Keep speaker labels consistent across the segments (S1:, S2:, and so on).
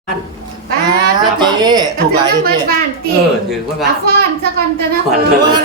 S1: ป้า
S2: เจ๊ถูกหลาย
S1: เจ๊บ้านตี
S3: ถือว่าบ้า
S1: ฟ้อนสักคนจะนะฟ้อน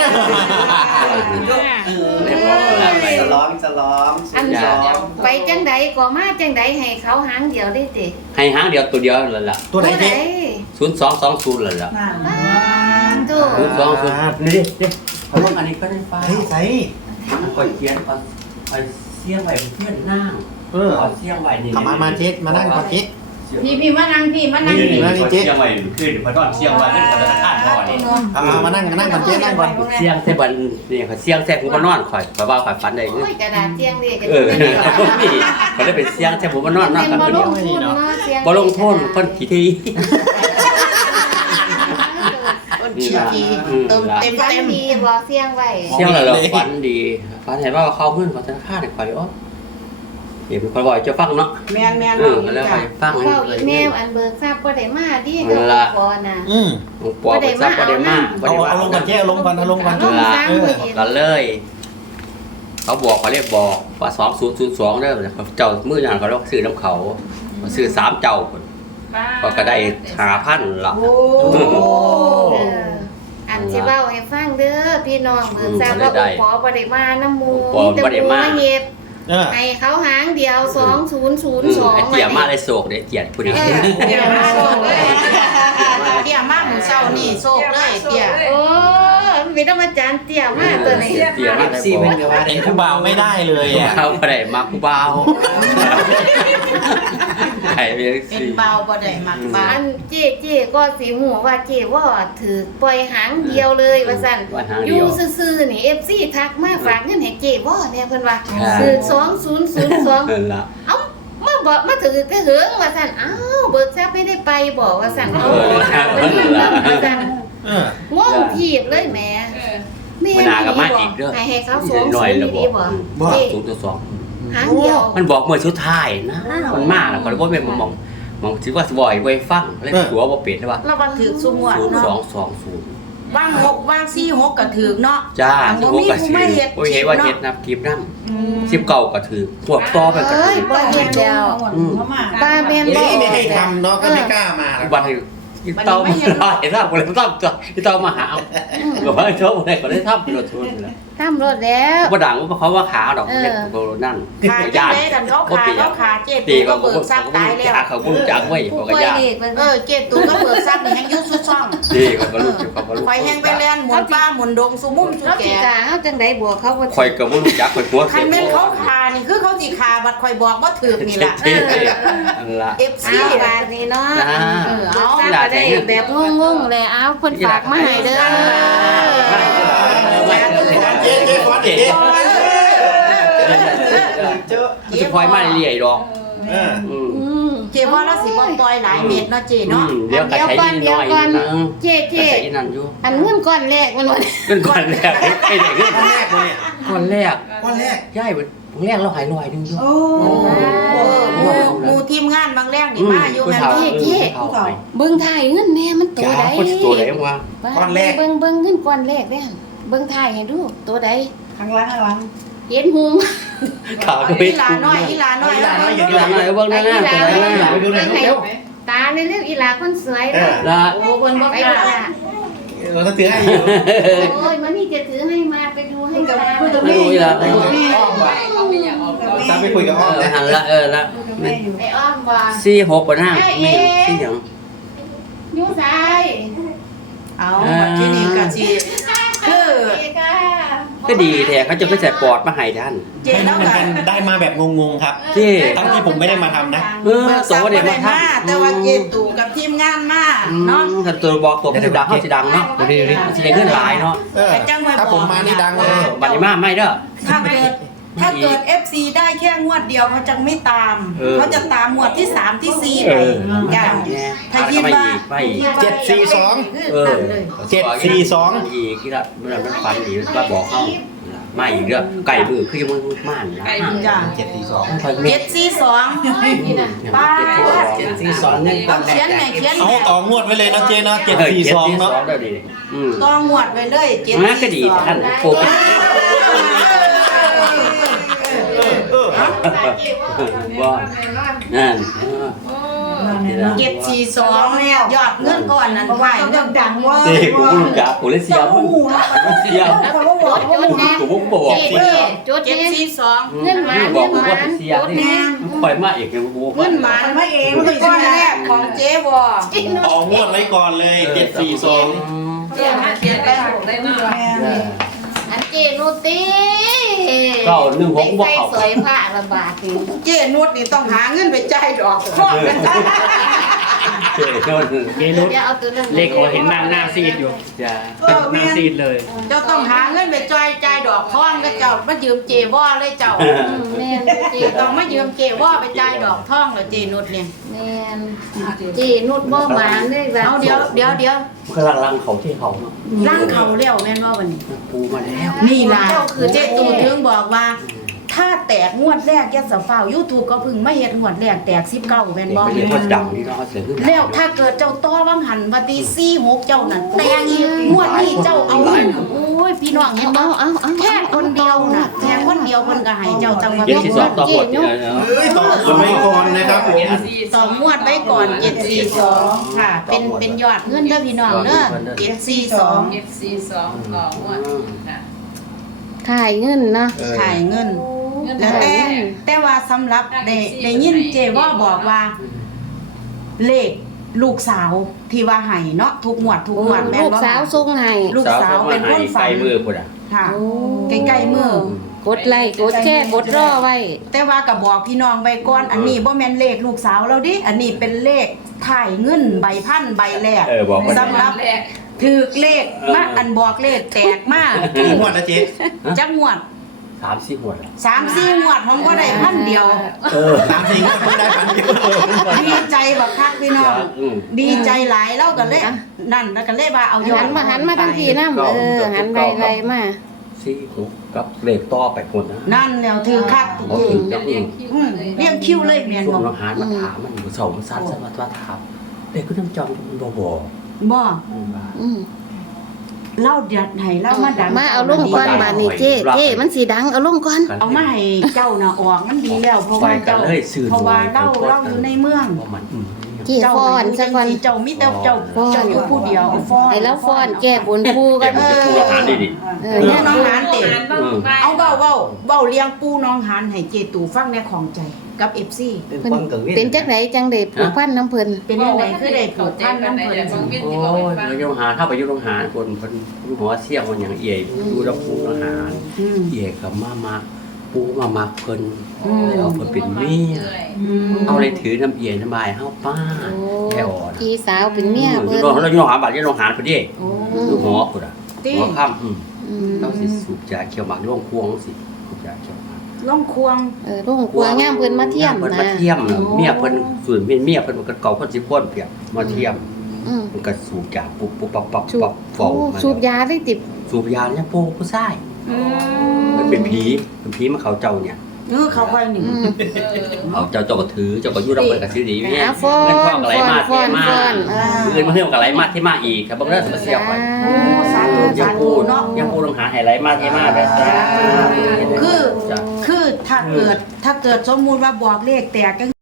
S2: จะร้อง
S1: อันไปจังใดก็มาจังใดให้เขาหางเดียวได้ติ
S3: ให้หางเดียวตัวเดียวเลยล่ะ
S2: ตัวไหนเจ๊
S3: 0220เลยล่ะ
S1: ตัว
S3: 0220นี่ดิเพราะว่าอันนี้ก็ได้ฟ้า
S2: เฮ้ยใส่
S3: คอยเขียนคอยเสียงไว้เพื่อนนั่งคอยเสียงไว้นี่
S2: ขับมาเจ๊มานั่งก่อนเจ๊
S4: พี่มานั่งพี่มานั่ง
S3: นี่
S4: พี่
S3: เสียงไว้ขึ้นพอตอนเสียงไว้ขึ้นพอตอนท่านนอนนี่
S2: มานั่งก่อนเจ๊นั่งก่อน
S3: เสียงแท้บันนี่เขาเสียงแท้ผมมานอนคอยว่าคอยฝันได้
S1: โอ้ยกระดาษเจียงดิกระ
S3: นี่
S1: ดาษ
S3: เขาได้เป็นเสียงแท้ผมมานอนนอน
S1: เป็น
S3: กัน
S1: บ่
S3: คน
S1: ล
S3: เดียว
S1: งทุนเนาะเสียง
S3: บ่ลงโทษคนขี้ที
S4: คนชี้เติมเต็ม
S1: ฝัน
S4: เต็ม
S1: ดีบ่เสียงไว้
S3: เสียงแล้วเราฝันดีฝันเห็นว่าเขาเพื่อนของธนาคารเนี่ยคอยอ๋อเดี๋ยวคอยบอกจะฟังเนาะ
S4: แมนแมน
S3: แล้วคอยฟัง
S1: เข้าอีเมลอันเบิกทราบบ่ได้มาดิก็บ่น่ะ
S3: หลวงปู่ไปซับประเดี๋ยวมา
S2: เอาลงก่อนเจ๊เอาลงก่อนเอาลงก่อน
S3: กันเลยเขาบอกเขาเรียกบอกว่า2002เด้อเขาเจ้ามืออย่างเขาเรียกซื้อน้ำเขาซื้อ3เจ้าก็ได้5,000ละ
S4: โอ้
S1: อันสิเว้าให้ฟังเด้อพี่น้องเบิกทราบว่าขอบ่ได้มาน้ำมูแต่บ่มาเฮ็ดให้เขาหางเดียว2002
S3: เจียมาได้โศกเด้เจียผู้นี้
S4: เดี๋ยวมาโศกเลยเดี๋ยวมาหมูเศร้านี่โศกเลยเดี๋ยว
S1: โอ้มีต้องมาจานเตี้ยมากตัวนี้
S3: เจียมาได้
S2: ซีเป็นเห็นผู้บ่าวไม่ได้เลยอ่ะ
S3: เขาบ่ได้มักผู้บ่าวใครเป็น
S4: เป็น
S3: สิ
S4: เบาบ่ได้มักบ้า
S1: อั
S4: น
S1: นเจ๊ก็สิหูว่าเจ๊ว่าถือปล่อยหางเดียวเลยว่าซั่นอยู่ซื่อๆนี่ FC ทักมาฝากเงินให้เจ๊บ่แน่เพิ่นว่าซื้อ2002
S3: ละ
S1: เอ้ามาบอกมาถือกระเหิงว่าซั่นอ้าวเบิกทรัพย์ไม่ได้ไปบอกว่าซั่นเอาว่าซั่นงงทีบเลยแหมให้เขา20ดีบ่เจ๊
S3: 0.2
S1: หางเดียว
S3: มันบอกเมื่อสุดท้ายนะมันมากแล้วก็เลยว่าเป็นมองถือว่าบ่อยไว้ฟังแล้วตัวว่าเป็ดใช่ป่ะ
S4: เราบันทึกซุ่มหวดเนาะ
S3: 0220
S4: ว่าง6ว่าง4 6ก็ถึกเนาะ
S3: จ้า
S4: บ่มีผู้มาเฮ็ด
S3: โอ้ยเห็นว่าเฮ็ดนะคลิปนำคลิปเก่าก็ถือพวกต่อไปก็
S1: เอ้
S3: ถื
S1: ย
S3: อ
S1: บ่เฮ็ดแล้วป้าแม่นบ่
S2: ไม่ให้ทำเนาะก็ไม่กล้ามา
S3: บัดนี้เต้ามาเห็นว่าบ่ได้ทำตัวที่เต้ามาหาเอาก็ว่าโชคบ่ได้ก็ได้ทำรถทุนแล้ว
S1: ทำรถแล้ว
S3: บ่ดังว่าเขาว่าขาดอกเฮ็ดโบนั่น
S4: ขาจังได๋กันเขาขาเจ็ด
S3: ตี
S4: ตัว
S3: ก็
S4: ก็เบิกทรัพย์ตายแล้ว
S3: เขาบ่รู้จักไว้
S1: ผู้
S3: ก็
S1: ป่วย
S3: ยาก
S1: นี่เพิ่น
S4: เจ็ดตัวก็เบิกทรัพย์นี่แฮงยุดสุดช่อง
S3: ตีก็รู้จักก็บ่รู้
S4: คอยแฮงไปแล่นหมุนป้าหมุนดงสุมุมสุ
S1: เขาสิ
S4: แก่
S1: กาเฮาจังได๋บวกเขาบ่
S3: ข่อยก็บ่รู้จักข่อยหัว
S4: คันแม่นเขาขานี่คือเขาสิขาบัดคอยบอกว่าถือนี่ล่ะ
S3: นั่นล่ะ
S4: FC
S1: บาทนี้เนาะ
S4: เอา
S1: เอาได้แบบงงๆเลยเอาเพิ่นฝากมาให้เด้อ
S2: เจ๊ฟอนเจ๊
S3: จะคอยมาเรื่อยๆดอก
S4: เจ๊ว่าเราสิบ่ปล่อยหลายเม็ดเนาะเจ๊เนาะ
S3: เดี๋ยวก็ใช้นิดหน่อยนะ
S1: เจ๊
S3: ใช้นั่นอยู่
S1: อันเงินก้อนแรกมันว่า
S3: เป็นก่อนแรกไอ้เด็ก
S2: ก้อนแรกเลยเนี่ย
S3: ก่อนแรก
S2: ก้อนแรก
S3: ย่ายผมแรกเราหายลอยนึงอยู่
S4: หมู่ทีมงานบางแรกนี่มาอยู่แม่นเจ๊
S1: เบิ่งถ่ายเงินแน่มันตัว
S3: จ้า
S1: ใด
S3: คนตัวไหนวะ
S1: เบิ่งเงินก้อนแรกเด้อเบิ่งถ่ายให้ดูตัวใด
S4: ข้างหลัง
S1: เห็นหุง
S3: ข่าวด้วย
S4: อีหลาน้อยอีหลาน้อย
S3: หลังเลยเบื้องหน้าตัวไหน
S2: ไปดูหน่อยเร็ว
S1: ตาเร็วๆอีหลาคนสวยเด้อ
S3: ละ
S4: โอ้เพิ่นบ่
S1: ไป
S4: กล้า
S1: ล่ะ
S2: เราก็ถือให้อยู่
S1: โอ้ยมันนี่จะถือให้มาไปดูให้ตา
S3: ไม่รู้ละ
S2: ตามไปคุยกับอ้อมนะ
S3: หันละละ
S1: ไอ้อ้อมว่า
S3: 46ป่ะนะไม่ที่หยัง
S1: ยูสาย
S4: เอาที่นี่ก็สิคือ
S3: ก็ดีแท้เขาจะไปใส่ปอดมาให้ท่าน
S4: เจ๊แล้วก็
S2: ได้มาแบบงงๆครับ
S3: ที่
S2: ทั้งที่ผมไม่ได้มาทำนะ
S3: ตัวเด็กมาท
S4: แต่ว่าเจ๊ตู่กับทีมงานมาเนาะ
S3: ำถ้าตัวบอกตัวมันจะดังเขาจะดังเนาะดีมันจะได้เงินหลายเนาะ
S2: ถ้าผมมานี่ดังเลย
S3: บัดนี้มาไม่เด้อ
S4: ถ้าเกิด FC ได้แค่งวดเดียวเขาจะไม่ตามเขาจะตามงวดที่3ที่4ไปอย่างถ้าคิดว่า
S2: 742
S3: อีกที่ละเมื่อมันฝันดีว่าบอกเขาไม่อีกเด้อไก่มือคือมันม่านนะ
S4: จ้ะ
S2: 742
S4: 742ป้า
S3: 742ยัง
S4: เอาเขียนไหนเขียน
S2: เอา
S4: ไหน
S2: ต่องวดไว้เลยนะเจ๊นะ742เนาะ
S3: เด้อดี
S4: ต้องงวดไปเลย742
S3: มันก็ดีท่านโฟกัสว่านั่น
S4: เก็บ42แล้วยอดเงินก่อนนั้นไข่เรื่องดังว่า
S3: เจ๊กูรู้จักกูเลยเสียมึงเสีย
S1: จดแน่
S3: กูบอก
S1: เจ๊จด
S4: เจ็ด
S1: แน่
S4: สี่สอง
S1: เงินหมาน
S3: บอ
S1: เงิ
S3: ก
S1: นห
S3: ว่า
S1: มาน
S3: เสีย
S1: จด
S3: นี่
S1: แน่
S3: ปล่อยมาอีกเนี่ยกู
S4: เงินหมานมาเองมันเป็นก้อนแรกของเจ๊วอ
S2: ออกงวดไว้ก่อนเลย742
S5: เดี๋ยวมาเขียนไปถูกได้มา
S1: อันเจนุตี
S3: ก็1 6บ่
S1: ใส่
S3: เข้า
S1: สวยผ้าระบาดนี่
S4: เจ๊นุชนี่ต้องหาเงินไปจ่ายดอกฟ้อนกัน
S3: เจ๊โน่น
S6: เกนุช
S1: เดี๋ยวเอาตัวนั้น
S6: เลขหัวเห็นหน้าซีดอยู่
S3: จ้า
S6: หน้าซีดเลย
S4: เจ้าต้องหาเงินไปจ่ายดอกท่อนก็เจ้ามายืมเจวอเลยเจ้า
S1: แม่นเจ
S4: ต้องมายืมเจวอไปจ่ายดอกท่องแล้วเจนุชเนี่ย
S1: แม่นเจนุดบ่หมานเลยแบบ
S4: เอาเดี๋ยว
S3: กำลังรังเขาที่เขาเนาะ
S4: ร่างเขาเลี้ยวแม่นว่าวันนี้
S3: ปูมาแล้ว
S4: นี่ล่ะคือเจตูถึงบอกว่า ถ้าแตกงวดแรกยัดสะฟ้าว YouTube ก็เพึ่งไม่เฮ็ดงวดแรกแตก19แม่นบ่
S3: มันเรียกว่าดังที่เราเสียขึ้น
S4: แล้วถ้าเกิดเจ้าต้อวังหันบัดนี้46เจ้านั่นแตกอีกงวดนี้เจ้าเอาเงินโอ้ยพี่น้องเห็นบ่
S1: เอา
S4: แค่คนเดียวน่ะแค่คนเดียวเพิ่นก็ให้เจ้าจังว่า
S3: เจ็ดที่สองต่อหมดเนี่ยเนาะ
S2: เฮ้ยต่องวดไว้ก่อนนะครับผม
S4: ต่องวดไว้ก่อน742ค่ะเป็นยอดเงินเด้อพี่น้องเด้อ742
S5: เก็บ42ต่อหมดค่ะ
S1: ถ่ายเงินเนาะ
S4: ถ่ายเงิน แล้วแต่ว่าสำหรับได้ยินเจว่าบอกว่า เลขลูกสาวที่ว่าให้เนาะทุกหมวดแม่น
S1: ลูก
S4: บ่
S1: สาวส่งให้
S4: ลูกสาวเป็นคนฝัน
S3: มือพุ่นอ่ะ
S4: ค่ะใกล้ๆมือ
S1: กดไลค์กดแชร์กดรอไว้
S4: แต่ว่าก็บอกพี่น้องไว้ก่อนอันนี้บ่แม่นเลขลูกสาวเราดิอันนี้เป็นเลขถ่ายเงินใบพันใบแรก
S3: บอกว่า
S4: สำหรับถือเลขมาอันบอกเลขแตกมาก
S2: กี่งวดนะเจ๊
S4: จักงวด
S3: 3-4หัว
S4: 3-4งวดผมก็ได้พันเดียว
S2: 3-4งวดผมได้พันเดียว
S4: ดีใจบักคักพี่น้อง ดีใจหลายเราก็เลยนั่นแล้วก็เลยว่าเอายอ
S1: หั
S4: ด
S1: นมาทางพี่น้ำหันไปไกลมา
S3: 4-6กับเลขต่อไปคนนะ
S4: นั่นแล้วถือคัก
S3: เขาถึงแล้ว
S5: เรียกคิวเลย
S4: เรียงคิวเลยแม่น
S3: ช่ว
S4: บ่
S3: งเราหามาถามมันอยู่เสามาซัดซะมาถามเด็กก็ต้องจองมันบ่
S4: บ่
S1: อืม
S4: เล่าเดือดให้เล่ามาดัง
S1: มาเอาลงก่อนบาดนี้เจ๊มันสิดังเอาลงก่อน
S4: เอามาให้เจ้าน่ะออกมันดีแล้วเพราะว่าเจ้าเพราะว่าเล่าอยู่ในเมือง
S3: ว่ามัน
S1: เจ๊
S4: เจ้า
S1: ฟ้อนซะก่อน
S4: เจ้ามีแต่เจ้าอยู่ผู้เดียวฟ้อน
S1: ให้แล้วฟ้อนแก้บนปูกัน
S3: จะพูดอาหารดี
S4: เนี่ยน้องหานเตะ เอา
S5: เอา
S4: เว้าเลี้ยงปูน้องหานให้เจตูฟังในของใจกับ FC
S1: เพิ่นเป็นจักไหนจังได๋ผูกพันน้ำเพิ่น
S4: เป็นจังไดคือได้ผูกพันน้ำเพิ่น
S3: โอ้ยเราโยงหาถ้าไปยุโรงหารคนหัวเสี่ยงคนอย่างเอี่ยดูแล้วปูอาหารเอี่ยกับมาปูมาเพิ่นเอาเพิ่นเป็นเมียเอาเลยถือน้ำเอี่ยน้ำบายเฮาป้าแค่อ่อน
S1: พี่สาวเป็นเมียเพิ่น
S3: เราโยงหาบัตรโยงหารพอดี
S4: โอ้
S3: ดูหัวพุ่นอ่ะหัวค่ำ
S1: อืม
S3: ต้องสิสูบยาเขียวหมากร่วงควงสิสูบยาเขียวหมาก
S4: ล่องควง
S1: ลุงกลัวงามเพิ่นมาเที่ยม
S3: เพิ่น
S1: นะ
S3: มาเทียมเมียเพิ่นสูนเมียเพิ่นก็เก่าเพิ่นสิพ่นเปียกมาเทียม
S1: อืม
S3: มันก็สูบยาปุ๊บปุ๊บปั๊บปั๊บ
S1: สูบ
S3: ปั๊บฟองมา
S1: สูบยาได้ติด
S3: สูบยาเนี่ยโป้ผู้ชายมันเป็นผีมาเขาเจ้าเนี่ย
S4: เขาค่อยหนึ่ง
S1: อืม
S3: เอาเจ้าก็ถือเจ้าก็อยู่รับเพิ่นก็สิดีเนี่ย
S1: ฟ้อ
S3: เงิน
S1: น
S3: ทองก็ไหลมาเทมา
S1: ฟ้อน
S3: เงินมาเที่ยวก็ไหลมาเทมาอีกครับบ่ได้สมาเสียไป
S4: สาธุ
S3: ยั
S4: สาง ธุ
S3: พูด
S4: เนาะ
S3: ยังพูดลงหาให้ไหลมาเทมาได้จ้า
S4: คือถ้าเกิดสมมุติว่าบอกเลขแตก